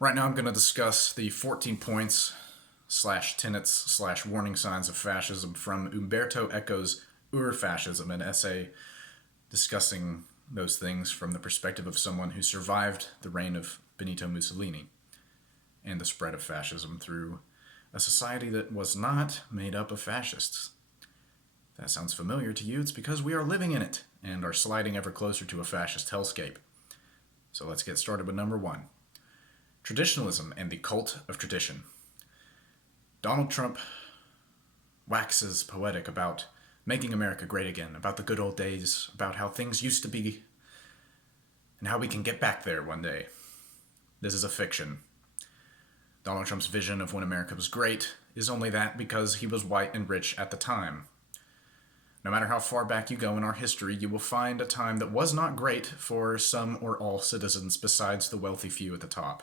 Right now, I'm going to discuss the 14 points slash tenets slash warning signs of fascism from Umberto Eco's Ur-Fascism, an essay discussing those things from the perspective of someone who survived the reign of Benito Mussolini and the spread of fascism through a society that was not made up of fascists. If that sounds familiar to you, it's because we are living in it and are sliding ever closer to a fascist hellscape. So let's get started with number one. Traditionalism and the cult of tradition. Donald Trump waxes poetic about making America great again, about the good old days, about how things used to be, and how we can get back there one day. This is a fiction. Donald Trump's vision of when America was great is only that because he was white and rich at the time. No matter how far back you go in our history, you will find a time that was not great for some or all citizens besides the wealthy few at the top.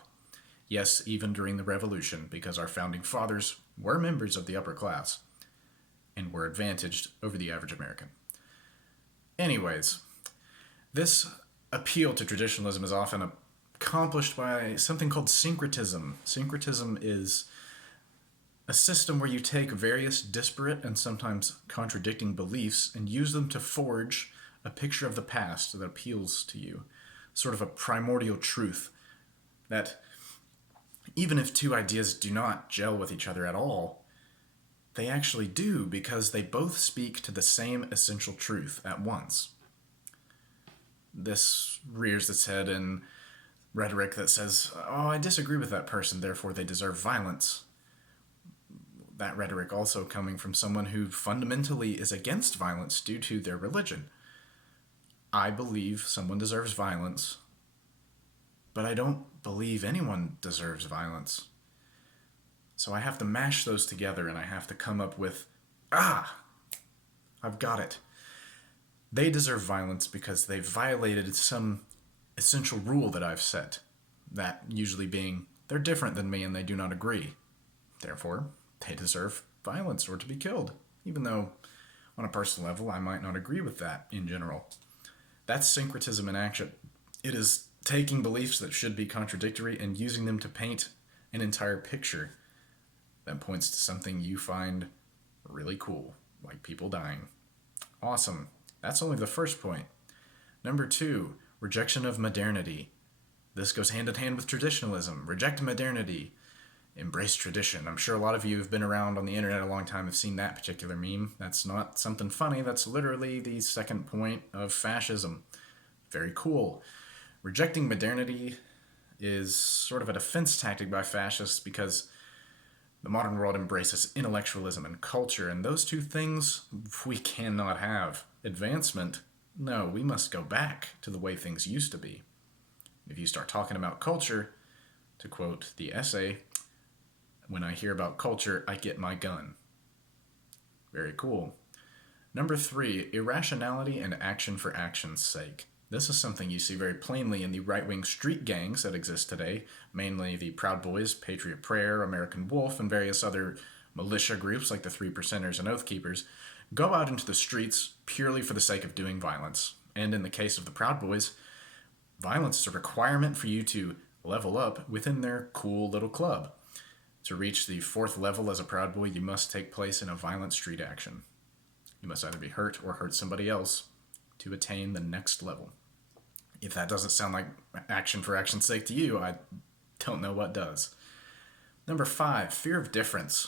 Yes, even during the Revolution, because our founding fathers were members of the upper class and were advantaged over the average American. Anyways, this appeal to traditionalism is often accomplished by something called syncretism. Syncretism is a system where you take various disparate and sometimes contradicting beliefs and use them to forge a picture of the past that appeals to you. Sort of a primordial truth that even if two ideas do not gel with each other at all, they actually do because they both speak to the same essential truth at once. This rears its head in rhetoric that says, oh, I disagree with that person, therefore they deserve violence. That rhetoric also coming from someone who fundamentally is against violence due to their religion. I believe someone deserves violence, but I don't believe anyone deserves violence. So I have to mash those together and I have to come up with, I've got it. They deserve violence because they violated some essential rule that I've set. That usually being, they're different than me and they do not agree. Therefore, they deserve violence or to be killed, even though on a personal level I might not agree with that in general. That's syncretism in action. It is taking beliefs that should be contradictory and using them to paint an entire picture that points to something you find really cool, like people dying. Awesome. That's only the first point. Number two, rejection of modernity. This goes hand in hand with traditionalism. Reject modernity. Embrace tradition. I'm sure a lot of you who've been around on the internet a long time have seen that particular meme. That's not something funny. That's literally the second point of fascism. Very cool. Rejecting modernity is sort of a defense tactic by fascists because the modern world embraces intellectualism and culture, and those two things we cannot have. Advancement, no, we must go back to the way things used to be. If you start talking about culture, to quote the essay, when I hear about culture, I get my gun. Very cool. Number three, irrationality and action for action's sake. This is something you see very plainly in the right-wing street gangs that exist today, mainly the Proud Boys, Patriot Prayer, American Wolf, and various other militia groups like the Three Percenters and Oath Keepers, go out into the streets purely for the sake of doing violence. And in the case of the Proud Boys, violence is a requirement for you to level up within their cool little club. To reach the fourth level as a Proud Boy, you must take place in a violent street action. You must either be hurt or hurt somebody else to attain the next level. If that doesn't sound like action for action's sake to you, I don't know what does. Number five, fear of difference.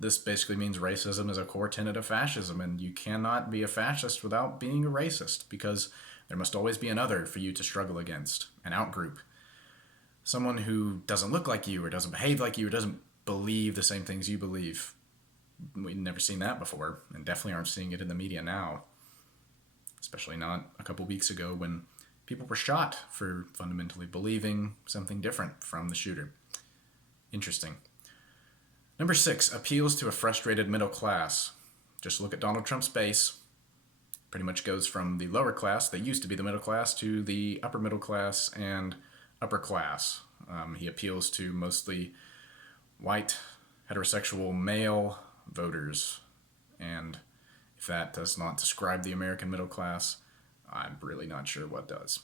This basically means racism is a core tenet of fascism, and you cannot be a fascist without being a racist, because there must always be another for you to struggle against, an outgroup. Someone who doesn't look like you, or doesn't behave like you, or doesn't believe the same things you believe. We've never seen that before, and definitely aren't seeing it in the media now. Especially not a couple weeks ago when people were shot for fundamentally believing something different from the shooter. Interesting. Number six, appeals to a frustrated middle class. Just look at Donald Trump's base. Pretty much goes from the lower class, that used to be the middle class, to the upper middle class and upper class. He appeals to mostly white, heterosexual, male voters. And if that does not describe the American middle class, I'm really not sure what does.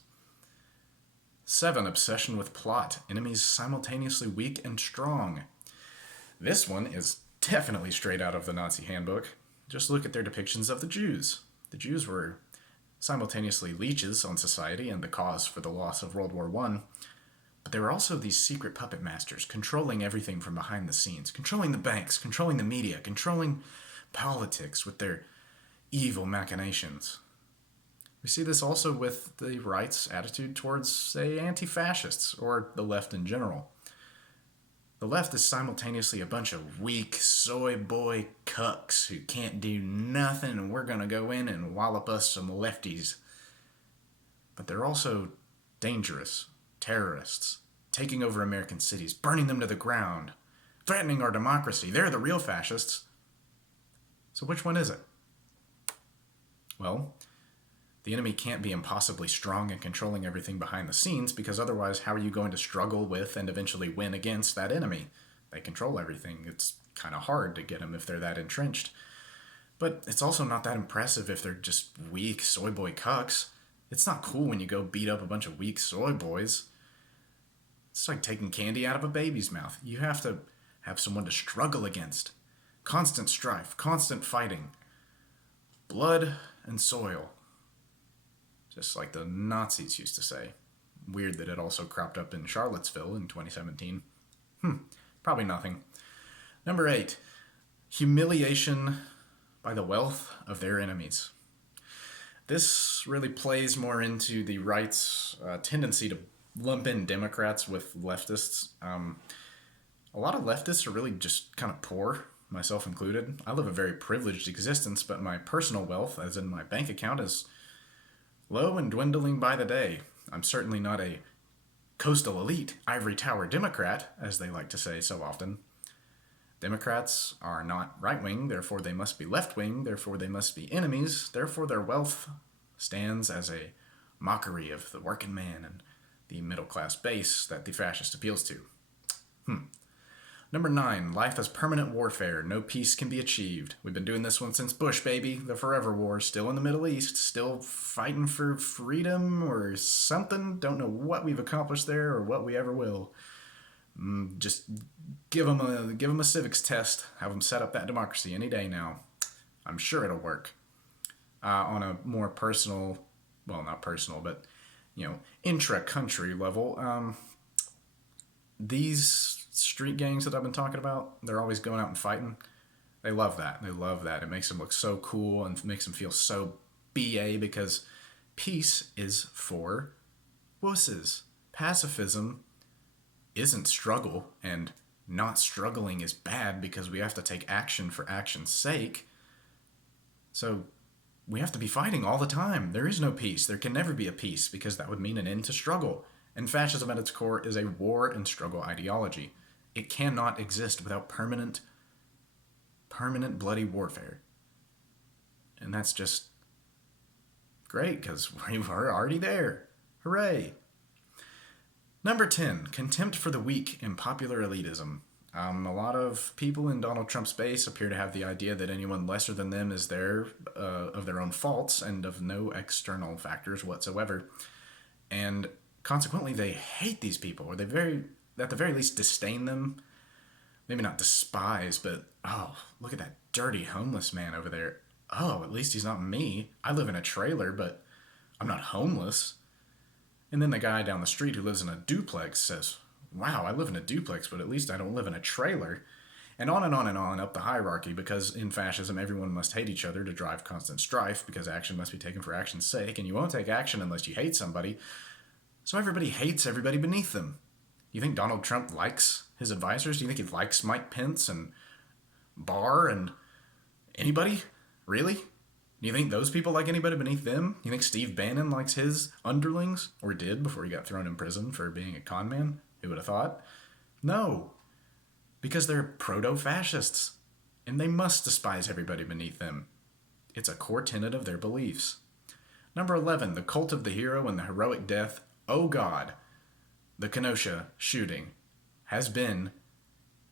7. Obsession with plot. Enemies simultaneously weak and strong. This one is definitely straight out of the Nazi handbook. Just look at their depictions of the Jews. The Jews were simultaneously leeches on society and the cause for the loss of World War I, but they were also these secret puppet masters, controlling everything from behind the scenes, controlling the banks, controlling the media, controlling politics with their evil machinations. We see this also with the right's attitude towards, say, anti-fascists, or the left in general. The left is simultaneously a bunch of weak soy boy cucks who can't do nothing, and we're gonna go in and wallop us some lefties. But they're also dangerous terrorists, taking over American cities, burning them to the ground, threatening our democracy. They're the real fascists. So which one is it? Well, the enemy can't be impossibly strong and controlling everything behind the scenes, because otherwise how are you going to struggle with and eventually win against that enemy? They control everything. It's kind of hard to get them if they're that entrenched. But it's also not that impressive if they're just weak soy boy cucks. It's not cool when you go beat up a bunch of weak soy boys. It's like taking candy out of a baby's mouth. You have to have someone to struggle against. Constant strife, constant fighting. Blood and soil. Just like the Nazis used to say. Weird that it also cropped up in Charlottesville in 2017. Probably nothing. Number 8. Humiliation by the wealth of their enemies. This really plays more into the right's tendency to lump in Democrats with leftists. A lot of leftists are really just kind of poor, myself included. I live a very privileged existence, but my personal wealth, as in my bank account, is low and dwindling by the day. I'm certainly not a coastal elite, ivory tower Democrat, as they like to say so often. Democrats are not right-wing, therefore they must be left-wing, therefore they must be enemies, therefore their wealth stands as a mockery of the working man and the middle-class base that the fascist appeals to. Number 9, life as permanent warfare. No peace can be achieved. We've been doing this one since Bush, baby. The forever war. Still in the Middle East. Still fighting for freedom or something. Don't know what we've accomplished there or what we ever will. Just give them a civics test. Have them set up that democracy any day now. I'm sure it'll work. On a more personal, well, not personal, but, intra-country level, these street gangs that I've been talking about, they're always going out and fighting. They love that. They love that. It makes them look so cool and makes them feel so BA, because peace is for wusses. Pacifism isn't struggle, and not struggling is bad because we have to take action for action's sake. So we have to be fighting all the time. There is no peace. There can never be a peace, because that would mean an end to struggle. And fascism at its core is a war and struggle ideology. It cannot exist without permanent bloody warfare. And that's just great, because we're already there. Hooray! Number 10, contempt for the weak and popular elitism. A lot of people in Donald Trump's base appear to have the idea that anyone lesser than them is of their own faults and of no external factors whatsoever. And consequently, they hate these people, or they at the very least disdain them. Maybe not despise, but, oh, look at that dirty homeless man over there. Oh, at least he's not me. I live in a trailer, but I'm not homeless. And then the guy down the street who lives in a duplex says, wow, I live in a duplex, but at least I don't live in a trailer. And on and on and on up the hierarchy, because in fascism, everyone must hate each other to drive constant strife, because action must be taken for action's sake, and you won't take action unless you hate somebody. So everybody hates everybody beneath them. You think Donald Trump likes his advisors? Do you think he likes Mike Pence and Barr and anybody? Really? Do you think those people like anybody beneath them? You think Steve Bannon likes his underlings? Or did before he got thrown in prison for being a con man? Who would have thought? No. Because they're proto-fascists. And they must despise everybody beneath them. It's a core tenet of their beliefs. Number 11, the cult of the hero and the heroic death. Oh God. The Kenosha shooting has been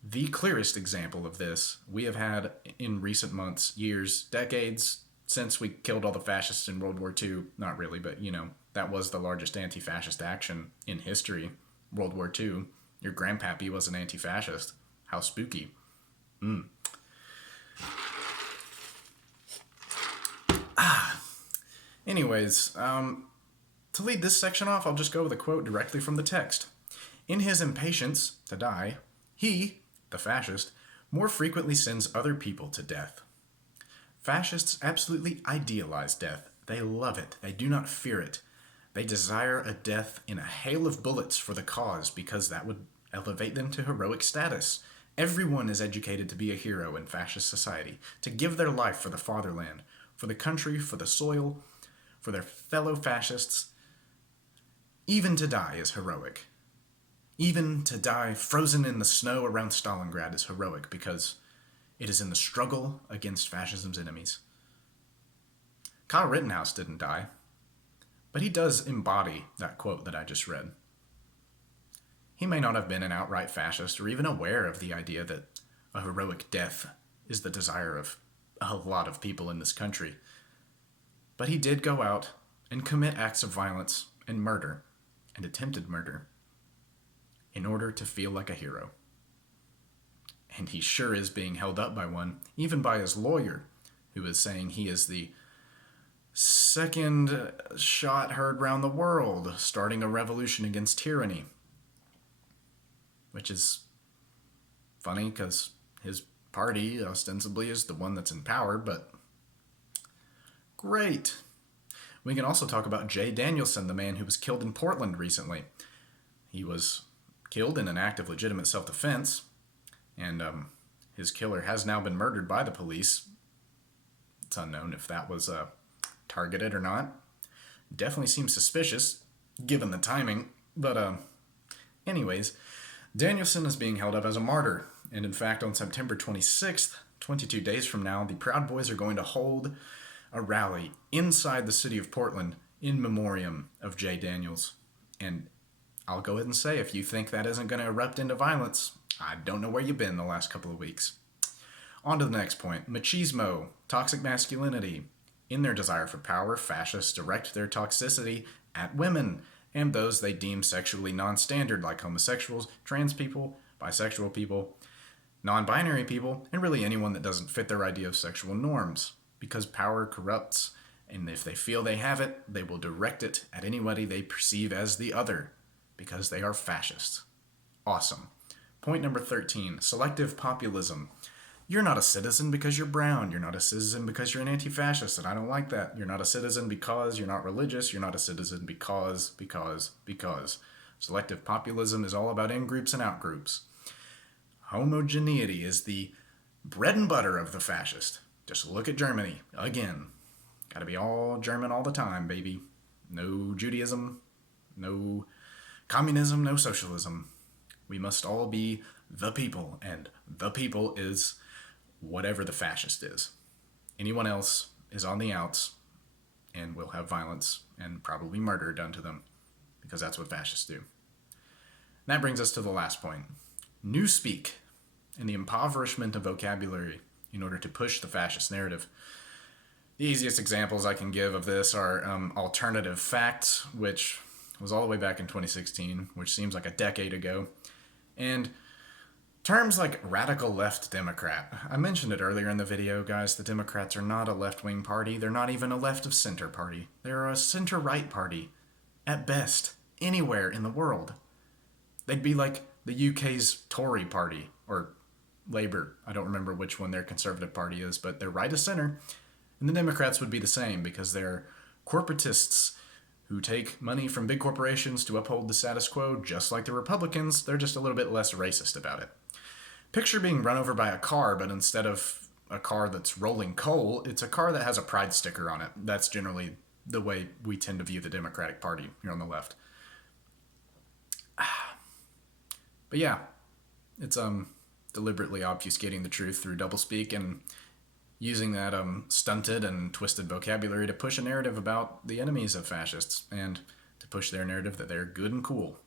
the clearest example of this we have had in recent months, years, decades, since we killed all the fascists in World War II. Not really, but, That was the largest anti-fascist action in history. World War II. Your grandpappy was an anti-fascist. How spooky. Anyways, to lead this section off, I'll just go with a quote directly from the text. In his impatience to die, he, the fascist, more frequently sends other people to death. Fascists absolutely idealize death. They love it. They do not fear it. They desire a death in a hail of bullets for the cause because that would elevate them to heroic status. Everyone is educated to be a hero in fascist society, to give their life for the fatherland, for the country, for the soil, for their fellow fascists. Even to die is heroic. Even to die frozen in the snow around Stalingrad is heroic because it is in the struggle against fascism's enemies. Kyle Rittenhouse didn't die, but he does embody that quote that I just read. He may not have been an outright fascist or even aware of the idea that a heroic death is the desire of a lot of people in this country, but he did go out and commit acts of violence and murder and attempted murder in order to feel like a hero. And he sure is being held up by one, even by his lawyer, who is saying he is the second shot heard round the world, starting a revolution against tyranny. Which is funny because his party ostensibly is the one that's in power, but great. We can also talk about Jay Danielson, the man who was killed in Portland recently. He was killed in an act of legitimate self-defense, and his killer has now been murdered by the police. It's unknown if that was targeted or not. Definitely seems suspicious, given the timing, but anyways, Danielson is being held up as a martyr, and in fact on September 26th, 22 days from now, the Proud Boys are going to hold a rally inside the city of Portland in memoriam of Jay Daniels. And I'll go ahead and say, if you think that isn't going to erupt into violence, I don't know where you've been the last couple of weeks. On to the next point. Machismo, toxic masculinity. In their desire for power, fascists direct their toxicity at women and those they deem sexually non-standard, like homosexuals, trans people, bisexual people, non-binary people, and really anyone that doesn't fit their idea of sexual norms. Because power corrupts, and if they feel they have it, they will direct it at anybody they perceive as the other, because they are fascists. Awesome. Point number 13, selective populism. You're not a citizen because you're brown. You're not a citizen because you're an anti-fascist, and I don't like that. You're not a citizen because you're not religious. You're not a citizen because. Selective populism is all about in-groups and out-groups. Homogeneity is the bread and butter of the fascist. Just look at Germany. Again. Gotta be all German all the time, baby. No Judaism, no communism, no socialism. We must all be the people, and the people is whatever the fascist is. Anyone else is on the outs and will have violence and probably murder done to them, because that's what fascists do. That brings us to the last point. Newspeak and the impoverishment of vocabulary in order to push the fascist narrative. The easiest examples I can give of this are alternative facts, which was all the way back in 2016, which seems like a decade ago, and terms like radical left Democrat. I mentioned it earlier in the video, guys. The Democrats are not a left-wing party. They're not even a left-of-center party. They're a center-right party, at best, anywhere in the world. They'd be like the UK's Tory party, or Labour. I don't remember which one their conservative party is, but they're right of center. And the Democrats would be the same, because they're corporatists who take money from big corporations to uphold the status quo, just like the Republicans. They're just a little bit less racist about it. Picture being run over by a car, but instead of a car that's rolling coal, it's a car that has a pride sticker on it. That's generally the way we tend to view the Democratic Party here on the left. But yeah, it's deliberately obfuscating the truth through doublespeak and using that stunted and twisted vocabulary to push a narrative about the enemies of fascists and to push their narrative that they're good and cool.